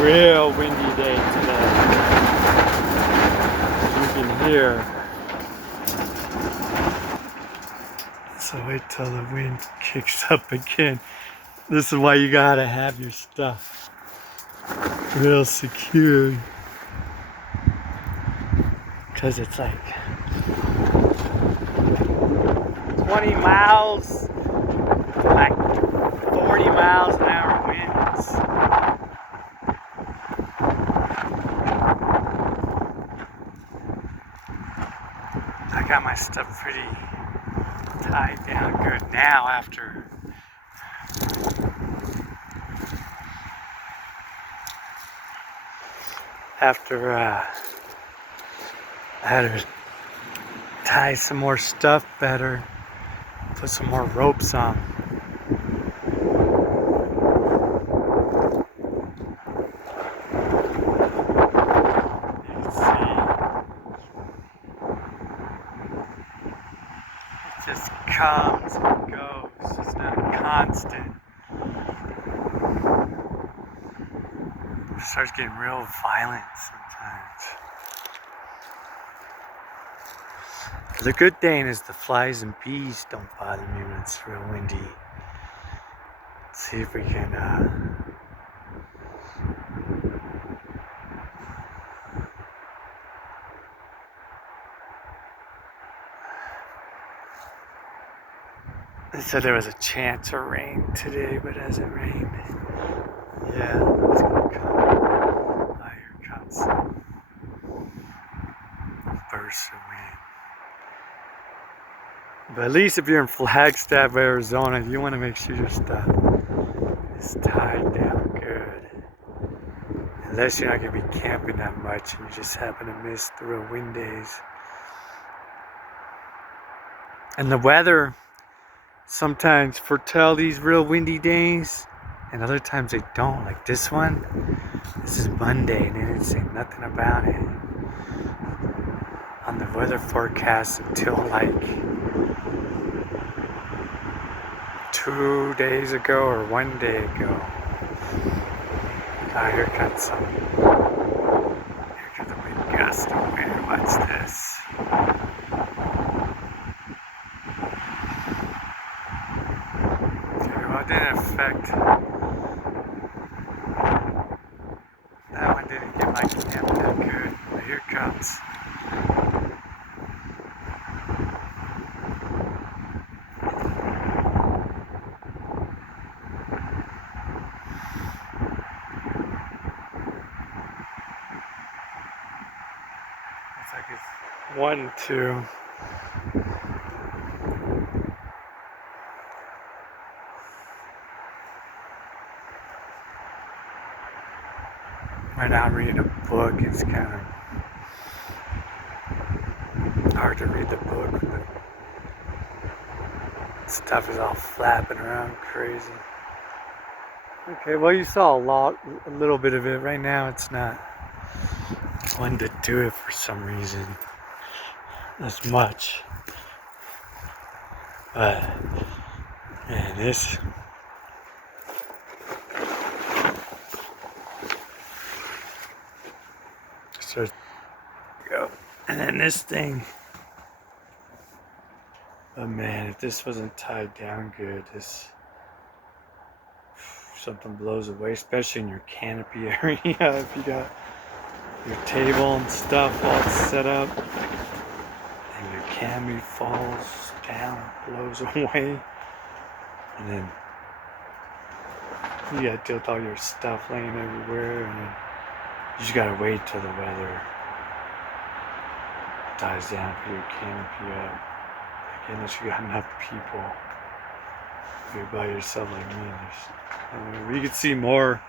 Real windy day today. You can hear. So wait till the wind kicks up again. This is why you gotta have your stuff real secure. Because it's like 20 miles, like 40 miles an hour winds. I got my stuff pretty tied down good now after I had to tie some more stuff better, put some more ropes on. You can see it just comes and goes. It's not constant. It starts getting real violent sometimes. The good thing is the flies and bees don't bother me when it's real windy. Let's see if we can they said there was a chance of rain today, but it hasn't rained. Yeah, it's gonna come. Oh, here comes some bursts of wind. But at least if you're in Flagstaff, Arizona, you want to make sure your stuff is tied down good. Unless you're not going to be camping that much and you just happen to miss the real wind days. And the weather sometimes foretell these real windy days, and other times they don't. Like this one, this is Monday and they didn't say nothing about it on the weather forecast until like 2 days ago or 1 day ago. Ah, here comes some. Here comes the wind gust of wind. Watch this. Okay, well, it didn't affect. That one didn't get my camp that good. But here it comes. It's like it's 1, 2. Right now I'm reading a book. It's kind of hard to read the book. The stuff is all flapping around crazy. Okay, well you saw a little bit of it. Right now it's not fun to do it for some reason as much. But man, this starts to go. And then this thing. Oh man, if this wasn't tied down good, something blows away, especially in your canopy area. If you got your table and stuff all set up and your canopy falls down, blows away, and then you gotta deal with all your stuff laying everywhere, and then you just gotta wait till the weather dies down for your canopy up. Like, unless you got enough people. If you're by yourself like me, you can see more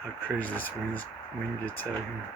how crazy this wind gets out here.